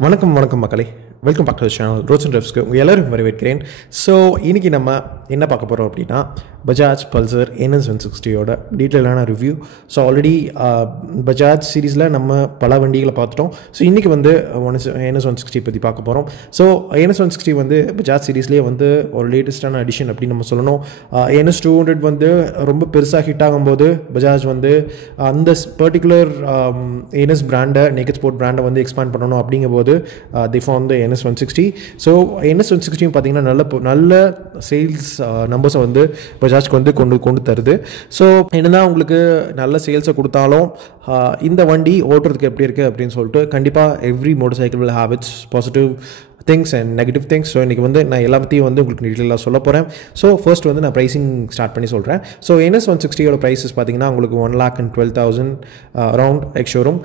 வணக்கம் வணக்கம் மக்களே, welcome back to channel roads and டிரைவ்ஸ்க்கு உங்கள் எல்லோரும் வரவேற்கிறேன். ஸோ இன்றைக்கி நம்ம என்ன பார்க்க போகிறோம் அப்படின்னா பஜாஜ் பல்சர் NS 160யோட டீட்டெயிலான ரிவ்யூ. ஸோ ஆல்ரெடி பஜாஜ் சீரீஸில் நம்ம பல வண்டிகளை பார்த்துட்டோம். ஸோ இன்றைக்கி வந்து NS 160 பற்றி பார்க்க போகிறோம். ஸோ NS 160 வந்து பஜாஜ் சீரீஸ்லேயே வந்து ஒரு லேட்டஸ்டான அடிஷன் அப்படின்னு நம்ம சொல்லணும். NS 200 வந்து ரொம்ப பெருசாக ஹிட் ஆகும்போது பஜாஜ் வந்து அந்த பர்டிகுலர் NS பிராண்டை, நேக்கட் ஸ்போர்ட் பிராண்டை வந்து எக்ஸ்பேண்ட் பண்ணணும் அப்படிங்கும்போது the form the NS 160. So NS 160 பார்த்தீங்கன்னா நல்ல சேல்ஸ் நம்பர்ஸை வந்து பஜாஜ்க்கு வந்து கொண்டு தருது. ஸோ என்னதான் உங்களுக்கு நல்ல சேல்ஸை கொடுத்தாலும் இந்த வண்டி ஓட்டுறதுக்கு எப்படி இருக்குது அப்படின்னு சொல்லிட்டு கண்டிப்பாக every motor cycle will have it's positive things and negative things. So இன்றைக்கி வந்து நான் எல்லாத்தையும் வந்து உங்களுக்கு டீட்டெயிலாக சொல்ல போகிறேன். ஸோ ஃபர்ஸ்ட் வந்து நான் ப்ரைஸிங் ஸ்டார்ட் பண்ணி சொல்கிறேன். ஸோ NS 160யோட ப்ரைஸஸ் பார்த்தீங்கன்னா உங்களுக்கு 1,12,000 அரௌண்ட் எக்ஷோரூம்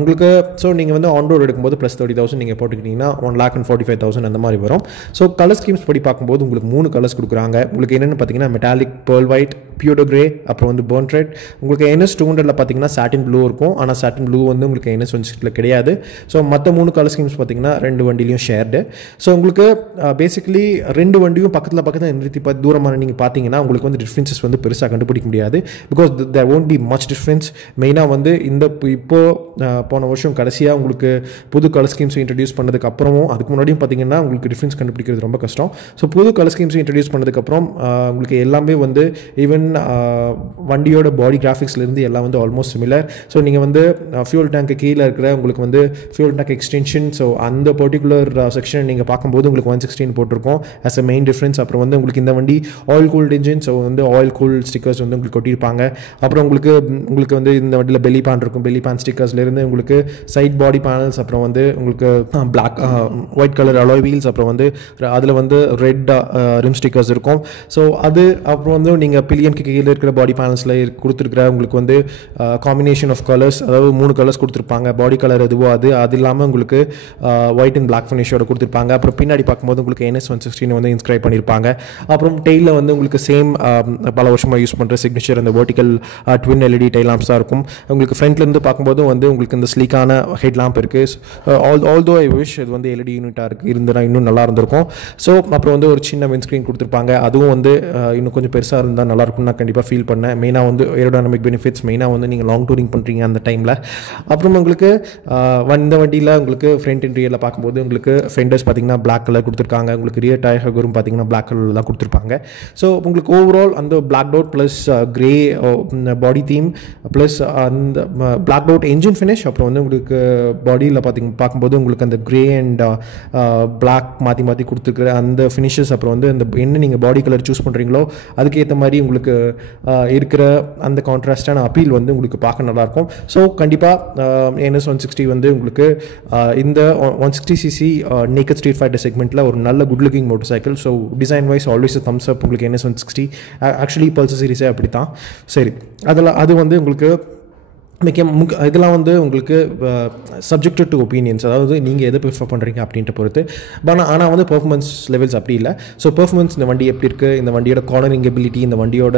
உங்களுக்கு. ஸோ நீங்கள் வந்து ஆன் ரோடு எடுக்கும்போது ப்ளஸ் 30,000 நீங்கள் போட்டுக்கிட்டிங்கன்னா 1,45,000 அந்த மாதிரி வரும். ஸோ கலர் ஸ்கீம்ஸ் படி பார்க்கும்போது உங்களுக்கு 3 கலர்ஸ் கொடுக்குறாங்க. உங்களுக்கு என்னென்னு பார்த்தீங்கன்னா மெட்டாலிக், பேர்ல் ஒயிட், பியூடோ கிரே, அப்புறம் வந்து பர்ன் ரெட். உங்களுக்கு NS 200ல் பார்த்தீங்கன்னா சாட்டின் ப்ளூ இருக்கும். ஆனால் சாட்டின் ப்ளூ வந்து உங்களுக்கு NS 160ல் கிடையாது. ஸோ மற்ற 3 கலர் ஸ்கீம்ஸ் பார்த்தீங்கன்னா 2 வண்டிலையும் ஷேர்டு. ஸோ உங்களுக்கு பேசிக்கலி 2 வண்டியும் பக்கத்தில் நிறுத்தி தூரமான நீங்கள் பார்த்தீங்கன்னா உங்களுக்கு வந்து டிஃப்ரென்சஸ் வந்து பெருசாக கண்டுபிடிக்க முடியாது. Because there won't be much difference. மெயினாக வந்து போன வருஷம் கடைசியாக உங்களுக்கு புது கலர் ஸ்கீம்ஸ் இன்ட்ரடியூஸ் பண்ணதுக்கு அப்புறமும் அதுக்கு முன்னாடியும் பார்த்தீங்கன்னா உங்களுக்கு டிஃப்ரென்ஸ் கண்டுபிடிக்கிறது ரொம்ப கஷ்டம். ஸோ புது கலர் ஸ்கீம்ஸ் இன்ட்ரடியூஸ் பண்ணதுக்கப்புறம் உங்களுக்கு எல்லாமே வந்து ஈவன் வண்டியோட பாடி கிராஃபிக்ஸ்லேருந்து எல்லாம் வந்து ஆல்மோஸ்ட் சிமிலர். ஸோ நீங்கள் வந்து ஃபியூல் டேங்க்கு கீழே இருக்கிற உங்களுக்கு வந்து ஃபியூல் டேங்க் எக்ஸ்டென்ஷன், ஸோ அந்த பர்டிகுலர் செக்ஷன் நீங்கள் பார்க்கும்போது உங்களுக்கு 116 போட்டிருக்கோம் ஆஸ் அ மெயின் டிஃப்ரென்ஸ். அப்புறம் வந்து உங்களுக்கு இந்த வண்டி ஆயில் கூல்டு இன்ஜின், ஸோ வந்து ஆயில் கூல் ஸ்டிக்கர்ஸ் வந்து உங்களுக்கு ஒட்டியிருப்பாங்க. அப்புறம் உங்களுக்கு வந்து இந்த வண்டியில் பெல்லி பேன் இருக்கும். பெல்லி பேன் ஸ்டிக்கர்ஸ்லேருந்து உங்களுக்கு சைட் பாடி பேனல்ஸ், அப்புறம் வந்து உங்களுக்கு black white colour alloy wheels, அப்புறம் வந்து அதில் வந்து ரெட் ரிம் ஸ்டிக்கர்ஸ் இருக்கும். ஸோ அது அப்புறம் வந்து நீங்கள் பில்லியனுக்கு கீழே இருக்கிற பாடி பேனல்ஸில் கொடுத்துருக்கிற உங்களுக்கு வந்து காம்பினேஷன் ஆஃப் கலர்ஸ், அதாவது 3 கலர்ஸ் கொடுத்துருப்பாங்க. பாடி கலர் எதுவோ அது இல்லாமல் உங்களுக்கு ஒயிட் அண்ட் பிளாக் ஃபினிஷோட கொடுத்துருப்பாங்க. அப்புறம் பின்னாடி பார்க்கும்போது உங்களுக்கு NS 160 வந்து இன்ஸ்கிரைப் பண்ணியிருப்பாங்க. அப்புறம் டெயிலில் வந்து உங்களுக்கு சேம் பல வருஷமாக யூஸ் பண்ணுற சிக்னேச்சர் அந்த vertical twin LED tail Lamb's தான் இருக்கும். உங்களுக்கு ஃப்ரண்ட்லேருந்து பார்க்கும்போது வந்து உங்களுக்கு இந்த ஸ்லீக்கான ஹெட் லாம்ப் இருக்குது. ஆல்தோ ஐ விஷ் இது வந்து LED யூனிட்டாக இருந்ததுனா இன்னும் நல்லா இருந்திருக்கும். ஸோ அப்புறம் வந்து ஒரு சின்ன விண்ட் ஸ்க்ரீன் கொடுத்துருப்பாங்க. அதுவும் வந்து இன்னும் கொஞ்சம் பெருசாக இருந்தால் நல்லாயிருக்கும் நான் கண்டிப்பாக ஃபீல் பண்ணேன். மெயினாக வந்து ஏரோடைனமிக் பெனிஃபிட்ஸ், மெயினாக வந்து நீங்கள் லாங் டூரிங் பண்ணுறீங்க அந்த டைமில். அப்புறம் உங்களுக்கு இந்த வண்டியில் உங்களுக்கு ஃப்ரண்ட் இன்டீரியரில் பார்க்கும்போது உங்களுக்கு ஃபெண்டர்ஸ் பார்த்தீங்கன்னா பிளாக் கலர் கொடுத்துருக்காங்க. உங்களுக்கு ரியர் டயர் ஹகரும் பார்த்தீங்கன்னா பிளாக் கலர் தான் கொடுத்துருப்பாங்க. ஸோ உங்களுக்கு ஓவரால் அந்த black out plus grey body theme plus அந்த பிளாக் டவுட் என்ஜின் ஃபினிஷ், அப்புறம் வந்து உங்களுக்கு பாடியில் பார்க்கும்போது உங்களுக்கு அந்த கிரே அண்ட் பிளாக் மாற்றி கொடுத்துருக்குற அந்த ஃபினிஷஸ், அப்புறம் வந்து அந்த என்ன நீங்கள் பாடி கலர் சூஸ் பண்ணுறீங்களோ அதுக்கேற்ற மாதிரி உங்களுக்கு இருக்கிற அந்த கான்ட்ராஸ்டான அப்பீல் வந்து உங்களுக்கு பார்க்க நல்லாயிருக்கும். ஸோ கண்டிப்பாக NS 160 வந்து உங்களுக்கு இந்த 160cc நேக்கட் ஸ்ட்ரீட் ஃபைட்டர் செக்மெண்ட்டில் ஒரு நல்ல good looking motorcycle. So design wise always thumbs up உங்களுக்கு NS 160. ஆக்சுவலி பல்சர் சீரிஸே அப்படி தான். சரி, அது வந்து உங்களுக்கு இதெல்லாம் வந்து உங்களுக்கு சப்ஜெக்ட் டு ஒப்பீனியன்ஸ், அதாவது நீங்கள் எதை ப்ரிஃபர் பண்ணுறீங்க அப்படின்ட்டு பொறுத்து. ஆனால் வந்து பெர்ஃபார்மன்ஸ் லெவல்ஸ் அப்படி இல்லை. ஸோ பெர்ஃபார்மன்ஸ் இந்த வண்டி எப்படி இருக்குது, இந்த வண்டியோட கார்னரிங் எபிலிட்டி, இந்த வண்டியோட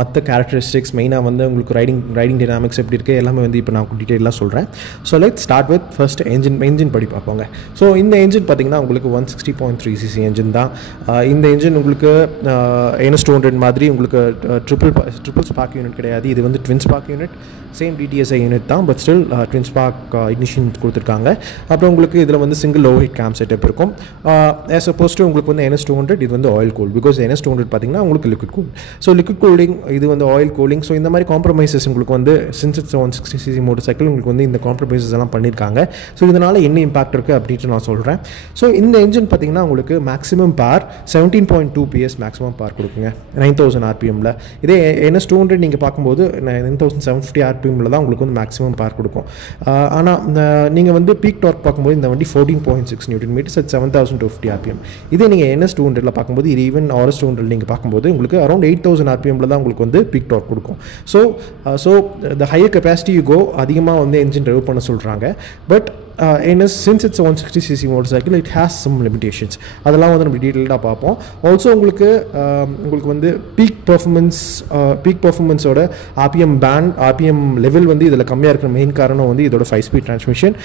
மற்ற கேரக்டரிஸ்டிக்ஸ், மெயினாக வந்து உங்களுக்கு ரைடிங் டைனாமிக்ஸ் எப்படி இருக்குது எல்லாமே வந்து இப்போ நான் டீட்டெயிலாக சொல்கிறேன். So let's start with first engine படி பார்ப்போங்க. ஸோ இந்த என்ஜின் பார்த்தீங்கன்னா உங்களுக்கு 160.3cc என்ஜின் தான். இந்த என்ஜின் உங்களுக்கு NS 200 மாதிரி உங்களுக்கு ட்ரிபிள் ஸ்பார்க் யூனிட் கிடையாது. இது வந்து twin spark unit, same DTSI unit தான், but still twin spark ignition கொடுத்துருக்காங்க. அப்புறம் உங்களுக்கு இதில் வந்து single overhead cam setup இருக்கும். ஆஸ் அப்போஸ் டு உங்களுக்கு வந்து NS 200 இது வந்து ஆயில் கூல். பிகாஸ் NS 200 பார்த்தீங்கன்னா உங்களுக்கு liquid cool. So liquid cooling, இது வந்து ஆயில் கூலிங். ஸோ இந்த மாதிரி காம்ப்ரமைசஸ் உங்களுக்கு வந்து since it's 160cc motor cycle உங்களுக்கு வந்து இந்த காம்ப்ரமைசஸ் எல்லாம் பண்ணியிருக்காங்க. ஸோ இதனால் என்ன இம்பாக்ட் இருக்குது அப்படின்ட்டு நான் சொல்கிறேன். ஸோ இந்த என்ஜின் பார்த்தீங்கன்னா உங்களுக்கு மேக்ஸிமம் பார் 17.2 PS மேக்ஸிமம் பார் கொடுக்குங்க 9000 RPMல. இதே NS 200 நீங்கள் பார்க்கும்போது 9750 RPM தான் உங்களுக்கு வந்து மேக்ஸிமம் பார் கொடுக்கும். ஆனால் நீங்கள் வந்து பீக் டார்க் பார்க்கும்போது இந்த வண்டி 14.6 Nm at 7250 RPM. இதே நீங்கள் NS 200ல பார்க்கும்போது இது ஈவன் RS 200 நீங்கள் பார்க்கும்போது உங்களுக்கு அரௌண்ட் 8000 RPMல தான் உங்களுக்கு வந்து பீக் டார்க் கொடுக்கும். So the higher capacity you go அதிகமாக வந்து என்ஜின் ட்ரைவ் பண்ண சொல்கிறாங்க. But NS since it's a 160cc motorcycle it has some limitations அதெல்லாம் வந்து நம்ம டீட்டெயில்டாக பார்ப்போம். ஆல்சோ உங்களுக்கு வந்து பீக் பர்ஃபார்மன்ஸோட ஆர்பிஎம் லெவல் வந்து இதில் கம்மியாக இருக்கிற மெயின் காரணம் வந்து இதோட 5-speed டிரான்ஸ்மிஷன்.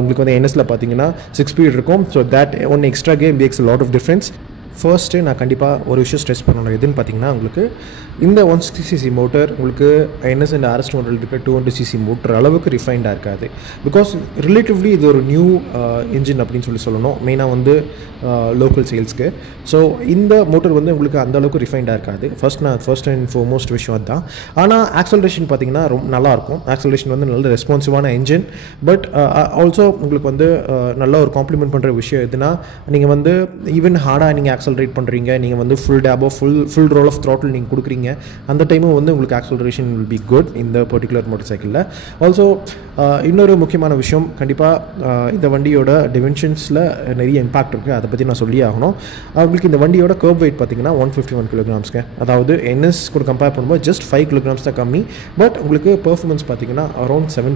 உங்களுக்கு வந்து NSல பார்த்தீங்கன்னா 6 speed இருக்கும். So that one extra game makes a lot of difference. First நான் கண்டிப்பாக ஒரு விஷயம் ஸ்ட்ரெஸ் பண்ணணும். எதுன்னு பார்த்தீங்கன்னா உங்களுக்கு இந்த 160cc மோட்டர் உங்களுக்கு NS அண்ட் RS 200 இருக்கிற 200cc மோட்டர் அளவுக்கு ரிஃபைண்டாக இருக்காது. பிகாஸ் ரிலேட்டிவ்லி இது ஒரு நியூ இன்ஜின் அப்படின்னு சொல்லணும் மெயினாக வந்து லோக்கல் சேல்ஸ்க்கு. ஸோ இந்த மோட்டர் வந்து உங்களுக்கு அந்தளவுக்கு ரிஃபைண்டாக இருக்காது. ஃபர்ஸ்ட் அண்ட் ஃபார்மோஸ்ட் விஷயம் அதுதான். ஆனால் ஆக்சலரேஷன் பார்த்தீங்கன்னா ரொம்ப நல்லாயிருக்கும். ஆக்சலரேஷன் வந்து நல்ல ரெஸ்பான்சிவான இன்ஜின். பட் ஆல்சோ உங்களுக்கு வந்து நல்ல ஒரு காம்ப்ளிமெண்ட் பண்ணுற விஷயம் எதுனா நீங்கள் வந்து ஈவன் ஹார்டாக நீங்கள் ஆக்சலரேட் பண்ணுறீங்க, நீங்கள் வந்து ஃபுல் டேபோ ஃபுல் ரோல் ஆஃப் த்ராட்டில் நீங்கள் கொடுக்குறீங்க, அந்த டைமும் வந்து உங்களுக்கு ஆக்சலரேஷன் வில் பி குட் இந்த பர்டிகுலர் மோட்டர் சைக்கிளில். ஆல்சோ இன்னொரு முக்கியமான விஷயம் கண்டிப்பாக இந்த வண்டியோட டிமென்ஷன்ஸில் நிறைய இம்பாக்ட் இருக்குது. அதை பற்றி நான் சொல்லி ஆகணும். உங்களுக்கு இந்த வண்டியோட கர்ப் வெயிட் பார்த்தீங்கன்னா 151 kilograms. அதாவது NS கூட கம்பேர் பண்ணும்போது ஜஸ்ட் 5 kilograms தான் கம்மி. பட் உங்களுக்கு பெர்ஃபார்மன்ஸ் பார்த்தீங்கன்னா அரௌண்ட் 7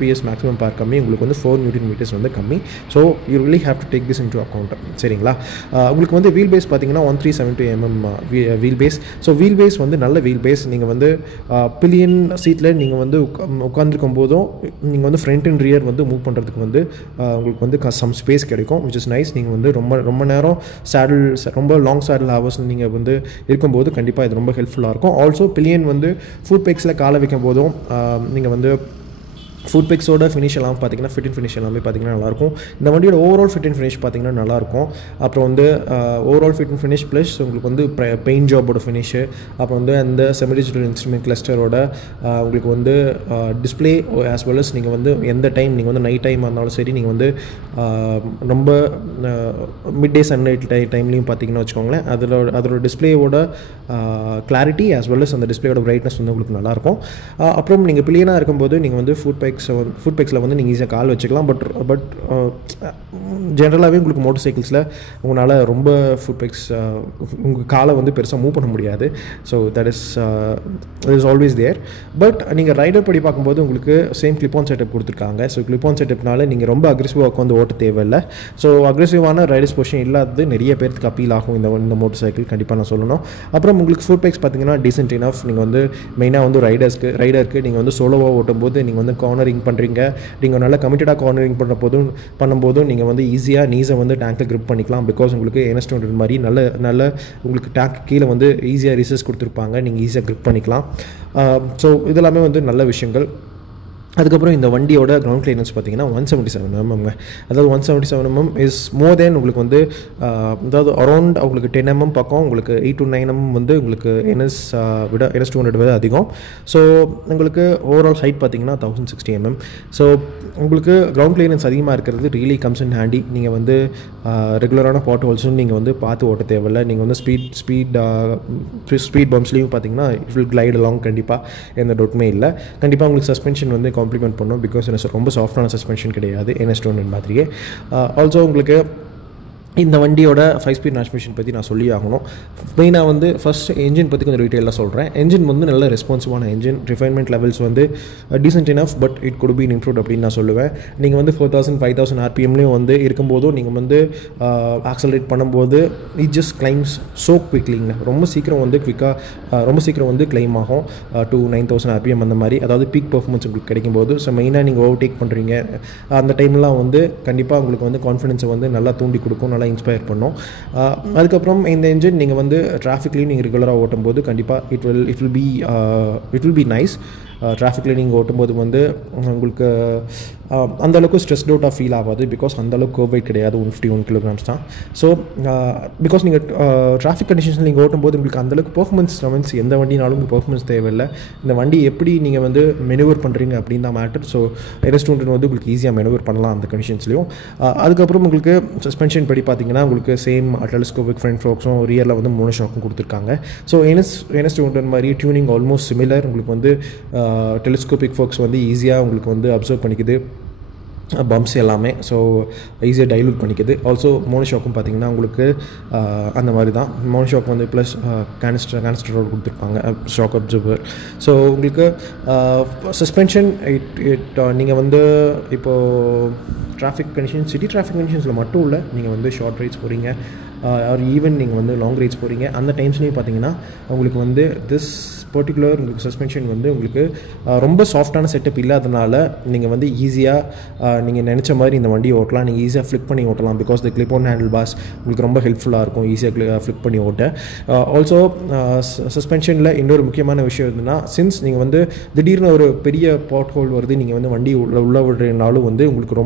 PS மேக்ஸிமம் பார் கம்மி. உங்களுக்கு வந்து 4 Nm வந்து கம்மி. ஸோ you really have to take this into account. சரிங்களா? உங்களுக்கு வந்து வீல் பேஸ் பார்த்தீங்கன்னா 1372 mm wheel base. So wheel base வந்து நல்ல வீல் பேஸ். நீங்கள் வந்து பில்லியன் சீட்டில் நீங்கள் வந்து உட்காந்துருக்கும் போதும் நீங்கள் வந்து ஃப்ரண்ட் அண்ட் ரியர் வந்து மூவ் பண்ணுறதுக்கு வந்து உங்களுக்கு வந்து சம் ஸ்பேஸ் கிடைக்கும், விச் இஸ் நைஸ். நீங்கள் வந்து ரொம்ப நேரம் ரொம்ப லாங் சேடில் ஹவர்ஸ் நீங்கள் வந்து இருக்கும்போது கண்டிப்பாக இது ரொம்ப ஹெல்ப்ஃபுல்லாக இருக்கும். ஆல்சோ பில்லியன் வந்து ஃபுட் பேக்ஸில் காலை வைக்கும் போதும் நீங்கள் வந்து ஃபுட் பேக்ஸோட ஃபினிஷ் எல்லாம் பார்த்தீங்கன்னா ஃபிட் அண்ட் ஃபினிஷ் எல்லாமே பார்த்தீங்கன்னா நல்லாயிருக்கும். இந்த வண்டியோட ஓவரால் ஃபிட் அண்ட் ஃபினிஷ் பார்த்தீங்கன்னா நல்லாயிருக்கும். அப்புறம் வந்து overall fit and finish plus உங்களுக்கு வந்து பெயிண்ட் ஜாபோட ஃபினிஷு, அப்புறம் வந்து அந்த செமி டிஜிட்டல் இன்ஸ்ட்ருமெண்ட் கிளஸ்டரோட உங்களுக்கு வந்து டிஸ்பிளே ஆஸ் வெல் அஸ் நீங்கள் வந்து எந்த டைம் நீங்கள் வந்து நைட் டைம் இருந்தாலும் சரி, நீங்கள் வந்து ரொம்ப மிட் டே சன்லைட் டைம்லையும் பார்த்தீங்கன்னா வச்சுக்கோங்களேன், அதோட டிஸ்பிளேயோட கிளாரிட்டி ஆஸ் வெல் அஸ் அந்த டிஸ்பிளேயோட பிரைட்னஸ் வந்து உங்களுக்கு நல்லாயிருக்கும். அப்புறம் நீங்கள் பில்லியனாக இருக்கும்போது நீங்கள் வந்து ஃபுட் பேக்ஸில் வந்து நீங்கள் ஈஸியாக கால் வச்சுக்கலாம். பட் ஜென்ரலாகவே உங்களுக்கு மோட்டர் சைக்கிள்ஸில் உங்களால் ரொம்ப ஃபுட் பேக்ஸ் உங்கள் காலை வந்து பெருசாக மூவ் பண்ண முடியாது. So that is always there. But நீங்கள் ரைடர் படி பார்க்கும்போது உங்களுக்கு சேம் கிளிப்-ஆன் செட்டப் கொடுத்துருக்காங்க. ஸோ கிளிப்-ஆன் செட்டப்னால நீங்கள் ரொம்ப அக்ரெசிவாக உட்காந்து ஓட்ட தேவையில்லை. ஸோ அக்ரெசிவான ரைடர்ஸ் பொசிஷன் இல்லாதது நிறைய பேருக்கு அப்பீல் ஆகும் இந்த மோட்டர் சைக்கிள், கண்டிப்பாக நான் சொல்லணும். அப்புறம் உங்களுக்கு ஃபுட் பேக்ஸ் பார்த்தீங்கன்னா டீசென்ட் இனஃப். நீங்கள் வந்து மெயினாக வந்து ரைடருக்கு நீங்கள் வந்து சோலோவாக ஓட்டும்போது நீங்கள் வந்து கார்னரிங் பண்ணுறீங்க, நீங்கள் நல்லா கமிட்டடாக கார்னரிங் பண்ணும்போதும் நீங்கள் வந்து ஈஸியாக நீஸை வந்து டேங்கில் கிரிப் பண்ணிக்கலாம். பிகாஸ் உங்களுக்கு NS 200 மாதிரி நல்ல உங்களுக்கு டேங்க் கீழே வந்து ஈஸியாக ரிசர்ஸ் கொடுத்துருப்பாங்க, நீங்கள் ஈஸியாக கிரிப் பண்ணிக்கலாம். ஸோ இதெல்லாமே வந்து நல்ல விஷயங்கள். அதுக்கப்புறம் இந்த வண்டியோட கிரவுண்ட் கிளியரன்ஸ் பார்த்தீங்கன்னா 177 mm. அதாவது 177 mm இஸ் மோர் தேன் உங்களுக்கு வந்து அதாவது அரௌண்ட் உங்களுக்கு 10 mm பக்கம் உங்களுக்கு 8 to 9 mm வந்து உங்களுக்கு NS 200 விட அதிகம். ஸோ உங்களுக்கு ஓவரால் ஹைட் பார்த்தீங்கன்னா 1060 mm. ஸோ உங்களுக்கு கிரவுண்ட் கிளியரன்ஸ் அதிகமாக இருக்கிறது ரியலி கம்ஸ் இன் ஹேண்டி. நீங்கள் வந்து ரெகுலரான பாட் ஹோல்ஸும் நீங்கள் வந்து பார்த்து ஓட்ட தேவையில்லை. நீங்கள் வந்து ஸ்பீட் பம்ப்ஸ்லேயும் பார்த்தீங்கன்னா இட் வில் கிளைட் அலாங். கண்டிப்பாக எந்த டவுட்டுமே இல்லை. கண்டிப்பாக உங்களுக்கு சஸ்பென்ஷன் வந்து காம்ப்ளிமெண்ட் பண்ணும். பிகாஸ் ரொம்ப சாஃப்டான சஸ்பென்ஷன் கிடையாது NS 200 மாதிரியே. ஆல்சோ உங்களுக்கு இந்த வண்டியோட 5-speed டிரான்ஸ்மிஷன் பற்றி நான் சொல்லி ஆகணும். மெயினாக வந்து ஃபஸ்ட் என்ஜின் பற்றி கொஞ்சம் டீட்டெயிலாக சொல்கிறேன். என்ஜின் வந்து நல்ல ரெஸ்பான்சிவான என்ஜின். ரிஃபைன்மெண்ட் லெவல்ஸ் வந்து decent enough, but it good been improved அப்படின்னு நான் சொல்லுவேன். நீங்கள் வந்து 4000-5000 RPMலேயும் வந்து இருக்கும்போதும் நீங்கள் வந்து ஆக்சலரேட் பண்ணும்போது இட் ஜஸ்ட் கிளைம்ஸ் ஸோ குவிக்லிங்க. ரொம்ப சீக்கிரம் வந்து கிளைம் ஆகும் to 9000 RPM அந்த மாதிரி. அதாவது பீக் பர்ஃபார்மன்ஸ் உங்களுக்கு கிடைக்கும்போது. ஸோ மெயினாக நீங்கள் ஓவர்டேக் பண்ணுறீங்க அந்த டைம்லாம் வந்து கண்டிப்பாக உங்களுக்கு வந்து கான்ஃபிடென்ஸை வந்து நல்லா தூண்டி கொடுக்கும், இன்ஸ்பயர் பண்ணும். அதுக்கப்புறம் இந்த என்ஜின் நீங்கள் வந்து டிராஃபிக்லேயும் நீங்கள் ரெகுலராக ஓட்டும்போது கண்டிப்பாக இட் வில் பி நைஸ். டிராஃபிக்கில் நீங்கள் ஓட்டும்போது வந்து உங்களுக்கு அந்தளவுக்கு ஸ்ட்ரெஸ்ட் அவுட்டாக ஃபீல் ஆகாது. பிகாஸ் அந்தளவுக்கு கர்வ் வெயிட் கிடையாது, 151 kilograms தான். ஸோ பிகாஸ் நீங்கள் டிராஃபிக் கண்டிஷன்ஸில் நீங்கள் ஓட்டும்போது உங்களுக்கு அந்தளவுக்கு பெர்ஃபார்மன்ஸ் எந்த வண்டினாலும் உங்களுக்கு பெர்ஃபார்மன்ஸ் தேவையில்லை. இந்த வண்டி எப்படி நீங்கள் வந்து மெனுவர் பண்ணுறீங்க அப்படின்னு தான் மேட்டர். ஸோ NS 200 வந்து உங்களுக்கு ஈஸியாக மெனுவர் பண்ணலாம் அந்த கண்டிஷன்ஸ்லையும். அதுக்கப்புறம் உங்களுக்கு சஸ்பென்ஷன் படி பார்த்தீங்கன்னா உங்களுக்கு சேம் டெலிஸ்கோபிக் ஃப்ரண்ட் ஃபோக்ஸும் ரியரில் வந்து 3 ஷாக்கும் கொடுத்துருக்காங்க. ஸோ NS 200 மாதிரி டியூனிங் ஆல்மோஸ்ட் சிமிலர். உங்களுக்கு வந்து டெலிஸ்கோபிக் ஃபோக்ஸ் வந்து ஈஸியாக உங்களுக்கு வந்து அப்சர்வ் பண்ணிக்குது. பம்ப்ஸ் எல்லாமே. ஸோ ஈஸியாக டைலூட் பண்ணிக்குது. ஆல்சோ மோனோஷாக்கும் பார்த்திங்கன்னா உங்களுக்கு அந்த மாதிரி தான். மோனோஷாக் வந்து ப்ளஸ் கேனிஸ்டரோடு கொடுத்துருப்பாங்க ஷாக் அப்சர்வர். ஸோ உங்களுக்கு சஸ்பென்ஷன் நீங்கள் வந்து இப்போது டிராஃபிக் கண்டிஷன், சிட்டி டிராஃபிக் கண்டிஷன்ஸில் மட்டும் இல்லை, நீங்கள் வந்து ஷார்ட் ரைட்ஸ் போகிறீங்க ஆர் ஈவன் நீங்கள் வந்து லாங் ரைட்ஸ் போகிறீங்க, அந்த டைம்ஸ்லேயும் பார்த்தீங்கன்னா உங்களுக்கு வந்து பர்டிகுலர் உங்களுக்கு சஸ்பென்ஷன் வந்து உங்களுக்கு ரொம்ப சாஃப்டான செட்டப் இல்லாதனால நீங்கள் வந்து ஈஸியாக நீங்கள் நினச்ச மாதிரி இந்த வண்டியை ஓட்டலாம். நீங்கள் ஈஸியாக ஃப்ளிக் பண்ணி ஓட்டலாம். Because the clip on handle pass உங்களுக்கு ரொம்ப ஹெல்ப்ஃபுல்லாக இருக்கும் ஈஸியாக ஃப்ளிக் பண்ணி ஓட்ட. ஆல்சோ சஸ்பென்ஷனில் இன்னொரு முக்கியமான விஷயம் இருந்ததுன்னா, சின்ஸ் நீங்கள் வந்து திடீர்னு ஒரு பெரிய பாட் ஹோல் வருது, நீங்கள் வந்து வண்டி உள்ள விடுறதுனாலும் வந்து உங்களுக்கு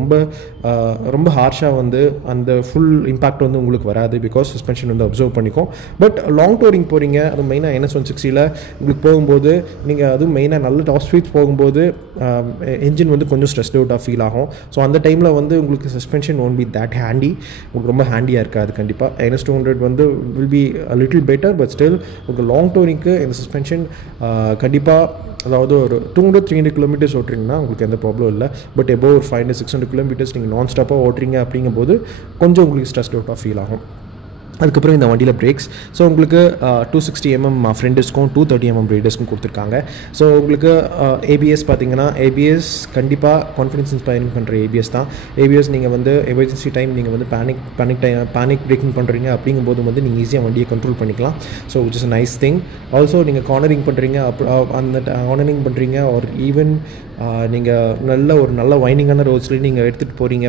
ரொம்ப ஹார்ஷாக வந்து அந்த ஃபுல் இம்பாக்ட் வந்து உங்களுக்கு வராது. பிகாஸ் சஸ்பென்ஷன் வந்து அப்சர்வ் பண்ணிக்கும். பட் லாங் டூரிங் போகிறீங்க, அது மெயினாக NS160 உங்களுக்கு போகும்போது நீங்கள் அதுவும் மெயினாக நல்ல டாப் ஸ்பீட்ஸ் போகும்போது என்ஜின் வந்து கொஞ்சம் ஸ்ட்ரெஸ்ட் அவுட்டாக ஃபீல் ஆகும். ஸோ அந்த டைமில் வந்து உங்களுக்கு suspension won't be that handy, உங்களுக்கு ரொம்ப ஹேண்டியாக இருக்காது. கண்டிப்பாக NS200 வந்து will be a little better. But still உங்களுக்கு லாங் டூரிங்க்கு இந்த சஸ்பென்ஷன் கண்டிப்பாக, அதாவது ஒரு 200-300 கிலோமீட்டர்ஸ் ஓட்டுறீங்கன்னா உங்களுக்கு எந்த ப்ராப்ளம் இல்லை. பட் எபோவ் ஒரு 500-600 கிலோமீட்டர்ஸ் நீங்கள் நான் ஸ்டாப்பாக ஓட்டுறீங்க அப்படிங்கும்போது கொஞ்சம் உங்களுக்கு ஸ்ட்ரெஸ்ட் அவுட்டாக ஃபீல் ஆகும். அதுக்கப்புறம் இந்த வண்டியில் பிரேக்ஸ், ஸோ உங்களுக்கு 260 mm ஃப்ரண்ட் டிஸ்க்கும் 230 mm ரியர் டிஸ்க்கும் கொடுத்துருக்காங்க. ஸோ உங்களுக்கு ABS பார்த்தீங்கன்னா, ABS கண்டிப்பாக கான்ஃபிடன்ஸ் இன்ஸ்பைரிங் பண்ணுற ABS தான். ABS நீங்கள் வந்து எமர்ஜென்சி டைம் நீங்கள் வந்து பேனிக் பிரேக்கிங் பண்ணுறீங்க அப்படிங்கும்போது வந்து நீங்கள் ஈஸியாக வண்டியை கண்ட்ரோல் பண்ணிக்கலாம். So which is a nice thing. Also நீங்கள் கார்னரிங் பண்ணுறீங்க, அந்த கார்னரிங் பண்ணுறீங்க ஆர் ஈவன் நீங்கள் நல்ல வைனிங்கான ரோட்ஸ்லேயும் நீங்கள்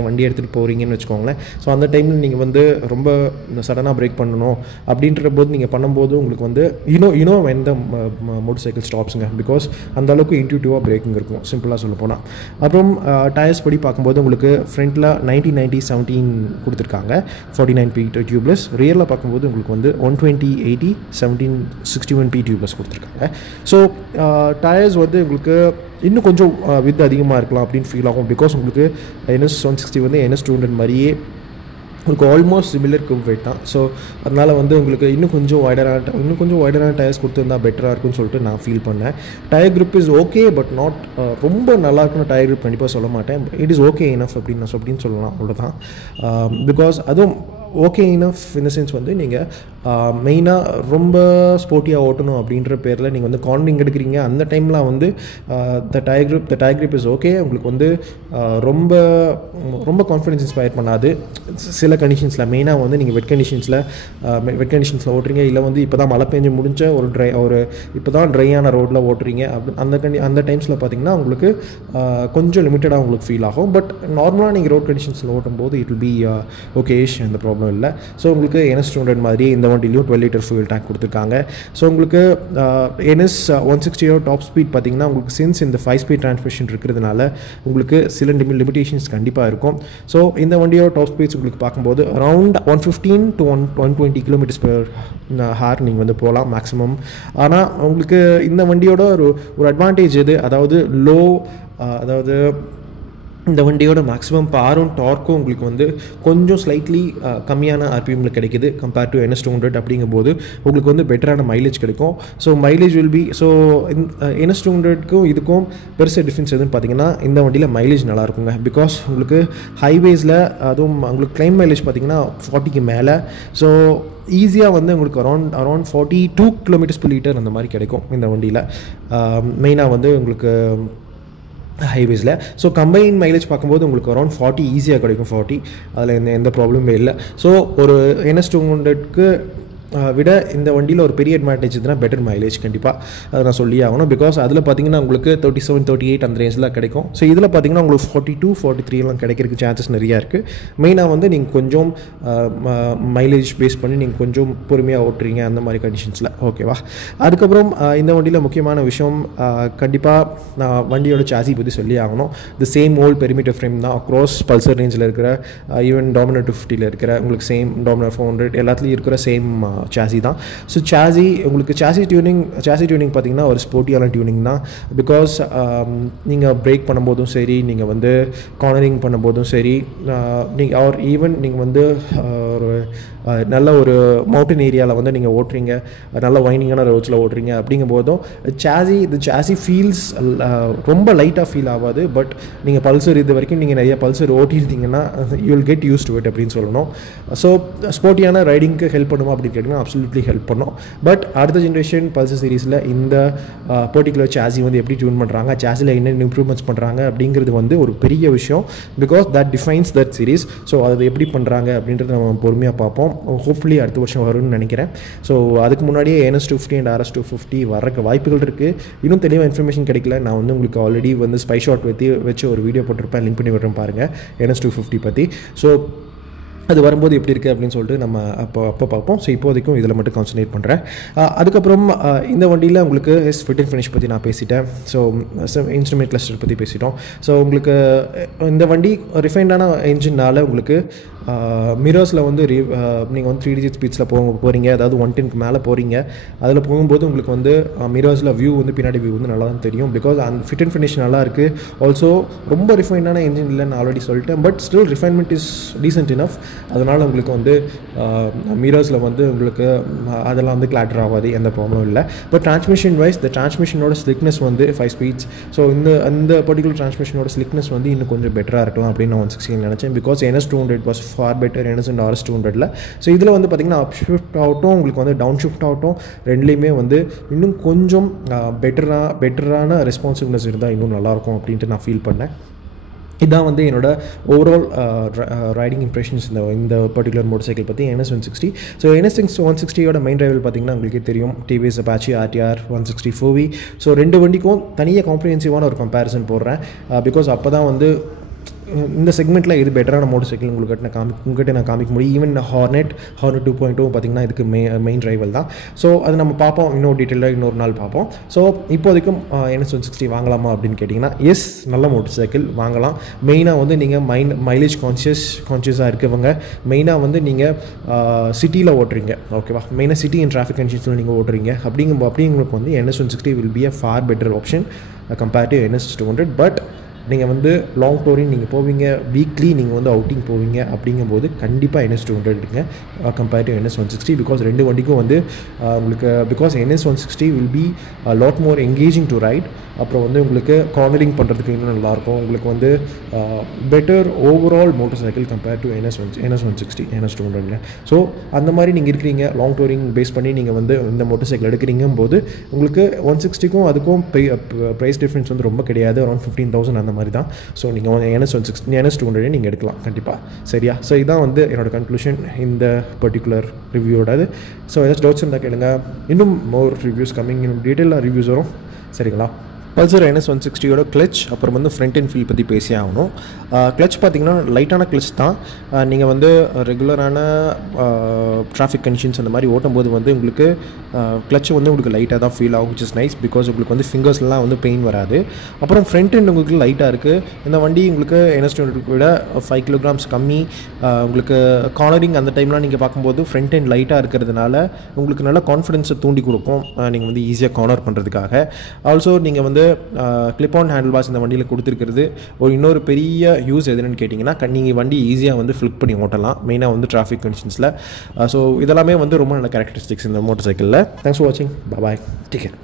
வண்டி எடுத்துகிட்டு போகிறீங்கன்னு வச்சுக்கோங்களேன். ஸோ அந்த டைமில் நீங்கள் வந்து ரொம்ப சடனாக பிரேக் பண்ணணும் அப்படின்ற போது நீங்கள் பண்ணும்போது உங்களுக்கு வந்து யூனோ when the motorcycle ஸ்டாப்ஸுங்க. பிகாஸ் அந்த அளவுக்கு இன்ட்யூட்டிவாக பிரேக்கிங் இருக்கும், சிம்பிளாக சொல்ல போனால். அப்புறம் டயர்ஸ் படி பார்க்கும்போது உங்களுக்கு ஃப்ரண்ட்டில் 90-90-17 கொடுத்துருக்காங்க, 49P டியூப்லெஸ். ரியரில் பார்க்கும்போது உங்களுக்கு வந்து 120-80-17-61P டியூப்லெஸ் கொடுத்துருக்காங்க. ஸோ டயர்ஸ் வந்து உங்களுக்கு இன்னும் கொஞ்சம் வித் அதிகமாக இருக்கலாம் அப்படின்னு ஃபீல் ஆகும். பிகாஸ் உங்களுக்கு NS160 வந்து NS200 மாதிரியே உங்களுக்கு ஆல்மோஸ்ட் சிமிலர் கர்வ் வெயிட் தான். ஸோ அதனால் வந்து உங்களுக்கு இன்னும் கொஞ்சம் வைடரான டயர்ஸ் கொடுத்துருந்தா பெட்டராக இருக்குன்னு சொல்லிட்டு நான் ஃபீல் பண்ணேன். Tyre grip is okay, but not ரொம்ப நல்லா இருக்குன்னு டயர் grip கண்டிப்பாக சொல்ல மாட்டேன். இட் இஸ் ஓகே இனஃப் அப்படின்னு சொல்லலாம், அவ்வளோதான். பிகாஸ் அதுவும் okay enough in the sense வந்து நீங்கள் மெயினாக ரொம்ப ஸ்போர்ட்டியாக ஓட்டணும் அப்படின்ற பேரில் நீங்கள் வந்து கார்னரிங் எடுக்கிறீங்க, அந்த டைமில் வந்து த டயர் grip இஸ் ஓகே. உங்களுக்கு வந்து ரொம்ப கான்ஃபிடன்ஸ் இன்ஸ்பயர் பண்ணாது சில கண்டிஷன்ஸில். மெயினாக வந்து நீங்கள் வெட் கண்டிஷன்ஸில் ஓட்டுறீங்க, இல்லை வந்து இப்போ தான் மழை பெஞ்சு முடிஞ்ச இப்போ தான் ட்ரையான ரோட்டில் ஓட்டுறீங்க, அந்த டைம்ஸில் பார்த்தீங்கன்னா உங்களுக்கு கொஞ்சம் லிமிட்டடாக உங்களுக்கு ஃபீல் ஆகும். பட் நார்மலாக நீங்கள் ரோட் கண்டிஷன்ஸில் ஓட்டும்போது இட் வில் பி ஓகேஷ், அந்த ப்ராப்ளம் இல்லை. ஸோ உங்களுக்கு NS200 மாதிரி இந்த வண்டிலையும் 12 லிட்டர் ஃபியூல் டேங்க் கொடுத்துருக்காங்க. ஸோ உங்களுக்கு NS160 டாப் ஸ்பீட் பார்த்தீங்கன்னா உங்களுக்கு சின்ஸ் இந்த 5-speed டிரான்ஸ்மிஷன் இருக்கிறதுனால உங்களுக்கு சில லிமிடேஷன்ஸ் கண்டிப்பாக இருக்கும். ஸோ இந்த வண்டியோட டாப் ஸ்பீட்ஸ் உங்களுக்கு பார்க்கும்போது அரவுண்ட் 115-120 km/h நீங்கள் வந்து போகலாம் மேக்ஸிமம். ஆனால் உங்களுக்கு இந்த வண்டியோட ஒரு அட்வான்டேஜ் எது, அதாவது இந்த வண்டியோட மேக்ஸிமம் பவரும் டார்க்கும் உங்களுக்கு வந்து கொஞ்சம் ஸ்லைட்லி கம்மியான RPMல கிடைக்குது கம்பேர்ட் டு NS200. அப்படிங்கும்போது உங்களுக்கு வந்து பெட்டரான மைலேஜ் கிடைக்கும். ஸோ மைலேஜ் வில் பி NS200க்கும் இதுக்கும் பெருசாக டிஃப்ரென்ஸ் எதுன்னு பார்த்தீங்கன்னா, இந்த வண்டியில் மைலேஜ் நல்லாயிருக்குங்க. பிகாஸ் உங்களுக்கு ஹைவேஸில் அதுவும் உங்களுக்கு கிளைம் மைலேஜ் பார்த்தீங்கன்னா 40க்கு மேலே. ஸோ ஈஸியாக வந்து உங்களுக்கு அரௌண்ட் 42 km/l அந்த மாதிரி கிடைக்கும் இந்த வண்டியில். மெயினாக வந்து உங்களுக்கு ஹைவேஸில். ஸோ கம்பைன் மைலேஜ் பார்க்கும்போது உங்களுக்கு அரௌண்ட் 40 ஈஸியாக கிடைக்கும். 40 அதில் எந்த ப்ராப்ளமே இல்லை. ஸோ ஒரு NS200க்கு விட இந்த வண்டியில் ஒரு பெரிய அட்வான்டேஜ் இதுனா பெட்டர் மைலேஜ் கண்டிப்பாக அதை நான் சொல்லி ஆகணும். பிகாஸ் அதில் பார்த்தீங்கன்னா உங்களுக்கு 37-38 அந்த ரேஞ்சில் கிடைக்கும். ஸோ இதில் பார்த்தீங்கன்னா உங்களுக்கு 42-43 கிடைக்கிறதுக்கு சான்சஸ் நிறையா இருக்குது. மெயினாக வந்து நீங்கள் கொஞ்சம் மைலேஜ் பேஸ் பண்ணி நீங்கள் கொஞ்சம் பொறுமையாக ஓட்டுறீங்க அந்த மாதிரி கண்டிஷன்ஸில், ஓகேவா. அதுக்கப்புறம் இந்த வண்டியில் முக்கியமான விஷயம் கண்டிப்பாக நான் வண்டியோட சாசி பற்றி சொல்லி ஆகணும். The same volt perimeter frame தான் அக்ராஸ் பல்சர் ரேஞ்சில் இருக்கிற, ஈவன் டாமினர் 250ல் இருக்கிற உங்களுக்கு சேம் டாமினர் 400 எல்லாத்துலேயும் இருக்கிற சேம் சாசி தான். ஸோ உங்களுக்கு சாசி டியூனிங் பார்த்திங்கன்னா ஒரு ஸ்போர்ட்டியான டியூனிங் தான். பிகாஸ் நீங்கள் பிரேக் பண்ணும்போதும் சரி, நீங்கள் வந்து கார்னரிங் பண்ணும்போதும் சரி, ஆர் ஈவன் நீங்கள் வந்து ஒரு நல்ல ஒரு மவுண்டன் ஏரியாவில் வந்து நீங்கள் ஓட்டுறீங்க, நல்ல வைண்டிங்கான ரோட்ஸில் ஓட்டுறீங்க அப்படிங்கும்போதும் சாசி ஃபீல்ஸ் ரொம்ப லைட்டாக ஃபீல் ஆகாது. பட் நீங்கள் பல்சர் இது வரைக்கும் நீங்கள் நிறைய பல்சர் ஓட்டியிருந்தீங்கன்னா you will get used to it அப்படின்னு சொல்லணும். ஸோ ஸ்போர்ட்டியான ரைடிங்க்கு ஹெல்ப் பண்ணுமா அப்படின்னு கேட்டிங்கன்னா அப்சல்யூட்லி ஹெல்ப் பண்ணும். பட் அடுத்த ஜென்ரேஷன் பல்சர் சீரீஸில் இந்த பர்டிகுலர் சாசி வந்து எப்படி டியூன் பண்ணுறாங்க, சாசியில் என்னென்ன இம்ப்ரூவ்மெண்ட்ஸ் பண்ணுறாங்க அப்படிங்கிறது வந்து ஒரு பெரிய விஷயம். Because that defines that series. So அது எப்படி பண்ணுறாங்க அப்படின்றத நம்ம பொறுமையாக பார்ப்போம். ஹோப்ஃபுல்லி அடுத்த வருஷம் வரும்னு நினைக்கிறேன். ஸோ அதுக்கு முன்னாடியே NS250 அண்ட் RS250 வரக்கு வாய்ப்புகள் இருக்குது. இன்னும் தெளிவாக இன்ஃபர்மேஷன் கிடைக்கல. நான் வந்து உங்களுக்கு ஆல்ரெடி வந்து ஸ்பை ஷாட் வச்சு ஒரு வீடியோ போட்டிருப்பேன், லிங்க் பண்ணி விடுறேன் பாருங்கள் NS250 பற்றி. ஸோ அது வரும்போது எப்படி இருக்குது அப்படின்னு சொல்லிட்டு நம்ம அப்போ பார்ப்போம். ஸோ இப்போதைக்கும் இதில் மட்டும் கான்சன்ட்ரேட் பண்ணுறேன். அதுக்கப்புறம் இந்த வண்டியில் உங்களுக்கு ஃபிட் அண்ட் ஃபினிஷ் பற்றி நான் பேசிட்டேன். ஸோ இன்ஸ்ட்ருமெண்ட் கிளஸ்டர் பற்றி பேசிட்டோம். ஸோ உங்களுக்கு இந்த வண்டி ரிஃபைண்டான என்ஜினால் உங்களுக்கு மிரர்ஸில் வந்து நீங்கள் வந்து 3 digit ஸ்பீட்ஸில் போகிறீங்க, அதாவது 110க்கு மேலே போகிறீங்க. அதில் போகும்போது உங்களுக்கு வந்து மிரர்ஸில் வியூ வந்து பின்னாடி வியூ வந்து நல்லா தான் தெரியும். பிகாஸ் அந்த ஃபிட் அண்ட் ஃபினிஷ் நல்லா இருக்குது. ஆல்சோ ரொம்ப ரிஃபைண்டான என்ஜின் இல்லைன்னு நான் ஆல்ரெடி சொல்லிட்டேன். But still refinement is decent enough. அதனால் உங்களுக்கு வந்து மிரர்ஸில் வந்து உங்களுக்கு அதெல்லாம் வந்து கிளாட்டர் ஆகாது, எந்த ப்ராப்ளம் இல்லை. பட் டிரான்ஸ்மிஷன் வைஸ் இந்த டிரான்ஸ்மிஷனோட ஸ்லிக்னஸ் வந்து 5 speeds. ஸோ அந்த பர்டிகுலர் டிரான்ஸ்மிஷனோட ஸ்லிக்னஸ் வந்து இன்னும் கொஞ்சம் பெட்டராக இருக்கலாம் அப்படின்னு நான் 160 நினச்சேன். Because NS200 was far better NS and RS200ல. ஸோ இதில் வந்து பார்த்திங்கன்னா அப் ஷிஃப்ட் ஆகட்டும், உங்களுக்கு வந்து டவுன் ஷிஃப்ட் ஆகட்டும், ரெண்டுலேயுமே வந்து இன்னும் கொஞ்சம் பெட்டரான ரெஸ்பான்சிவ்னஸ் இருந்தால் இன்னும் நல்லாயிருக்கும் அப்படின்ட்டு நான் ஃபீல் பண்ணேன். இதுதான் வந்து என்னோட ஓவரால் ரைடிங் இம்ப்ரெஷன்ஸ் இந்த பர்டிகுலர் மோட்டர் சைக்கிள் பற்றி NS160. ஸோ NS160யோட மெயின் டிரைவல் பார்த்திங்கன்னா உங்களுக்கே தெரியும், TVS Apache RTR 160 4V. So ரெண்டு வண்டிக்கும் தனியாக காம்ப்ரிஹென்சிவான ஒரு கம்பேரிசன் போடுறேன். பிகாஸ் அப்போ தான் வந்து இந்த செக்மெண்ட்டில் இது பெட்டரான மோட்டர் சைக்கிள் உங்கள்கிட்ட நான் காமிக்க முடியும். ஈவன் ஹார்னெட் 2.0 பார்த்திங்கன்னா இதுக்கு மெயின் ரைவல் தான். ஸோ அது நம்ம பார்ப்போம், இன்னொரு டீட்டெயிலாக இன்னொரு நாள் பார்ப்போம். ஸோ இப்போதைக்கும் NS160 வாங்கலாமா அப்படின்னு கேட்டிங்கன்னா எஸ், நல்ல மோட்டர் சைக்கிள் வாங்கலாம். மெயினாக வந்து நீங்கள் மைலேஜ் கான்ஷியஸாக இருக்கவங்க, மெயினாக வந்து நீங்கள் சிட்டியில் ஓட்டுறீங்க, ஓகேவா, மெயினாக சிட்டி அண்ட் டிராஃபிக் கண்டிஷன்ஸில் நீங்கள் ஓட்டுறீங்க அப்படிங்கிறதுக்கு வந்து NS160 will be a for better option compared to NS200. But நீங்கள் வந்து லாங் டூரிங் நீங்கள் போவீங்க, வீக்லி நீங்கள் வந்து அவுட்டிங் போவீங்க அப்படிங்கும்போது கண்டிப்பாக NS200 எடுங்க கம்பேர்ட் டு NS160. பிகாஸ் ரெண்டு வண்டிக்கும் வந்து உங்களுக்கு because NS160 will be lot more engaging to right. அப்புறம் வந்து உங்களுக்கு கார்னரிங் பண்ணுறதுக்கு இன்னும் நல்லாயிருக்கும். உங்களுக்கு வந்து better overall motor cycle compared to NS160 NS200. So அந்த மாதிரி நீங்கள் இருக்கிறீங்க, லாங் டூரிங் பேஸ் பண்ணி நீங்கள் வந்து இந்த மோட்டர் சைக்கிள் எடுக்கிறீங்கும் போது உங்களுக்கு 160க்கும் அதுக்கும் ப்ரைஸ் டிஃப்ரென்ஸ் வந்து ரொம்ப கிடையாது, அரௌண்ட் 15,000 அந்த மாதிரி தான். ஸோ நீங்கள் NS200 நீங்கள் எடுக்கலாம் கண்டிப்பாக. சரியா? ஸோ இதுதான் வந்து என்னோடய கன்க்ளூஷன் இந்த பர்டிகுலர் ரிவ்யூவோடது. ஸோ ஏதாச்சும் டவுட்ஸ் இருந்தால் கேளுங்க. இன்னும் மோர் ரிவ்யூஸ் கம்மிங், இன்னும் டீட்டெயிலாக ரிவ்யூஸ் வரும். சரிங்களா? பல்சர் NS160யோட கிளச் அப்புறம் வந்து ஃப்ரண்ட் அண்ட் ஃபீல் பற்றி பேசி ஆகணும். கிளச் பார்த்திங்கன்னா லைட்டான கிளச் தான். நீங்கள் வந்து ரெகுலரான டிராஃபிக் கண்டிஷன்ஸ் அந்த மாதிரி ஓட்டும்போது வந்து உங்களுக்கு கிளச் வந்து உங்களுக்கு லைட்டாக தான் ஃபீல் ஆகும், விச் இஸ் நைஸ். பிகாஸ் உங்களுக்கு வந்து ஃபிங்கர்ஸ்லாம் வந்து பெயின் வராது. அப்புறம் ஃப்ரண்ட் அண்ட் உங்களுக்கு லைட்டாக இருக்குது. இந்த வண்டி உங்களுக்கு NS200 விட 5 kilograms கம்மி. உங்களுக்கு கார்னரிங் அந்த டைம்லாம் நீங்கள் பார்க்கும்போது ஃப்ரண்ட் அண்ட் லைட்டாக இருக்கிறதுனால உங்களுக்கு நல்ல கான்ஃபிடென்ஸை தூண்டி கொடுக்கும், நீங்கள் வந்து ஈஸியாக கார்னர் பண்ணுறதுக்காக. ஆல்சோ நீங்கள் வந்து கிளிப் ஆன் ஹேண்டில் பார்ஸ் இந்த வண்டியில் கொடுத்துருக்கிறது இன்னொரு பெரிய யூஸ் எதுன்னு கேட்டிங்கன்னா, நீங்கள் வண்டி ஈஸியாக வந்து ஃப்ளிப் பண்ணி ஓட்டலாம், மெயினாக வந்து டிராஃபிக் கண்டிஷன்ஸில். ஸோ இதெல்லாமே வந்து ரொம்ப நல்ல கேரக்டரிஸ்டிக்ஸ் இந்த மோட்டர் சைக்கிளில். தேங்க்ஸ் ஃபார் வாட்சிங். பாய், டேக் கேர்.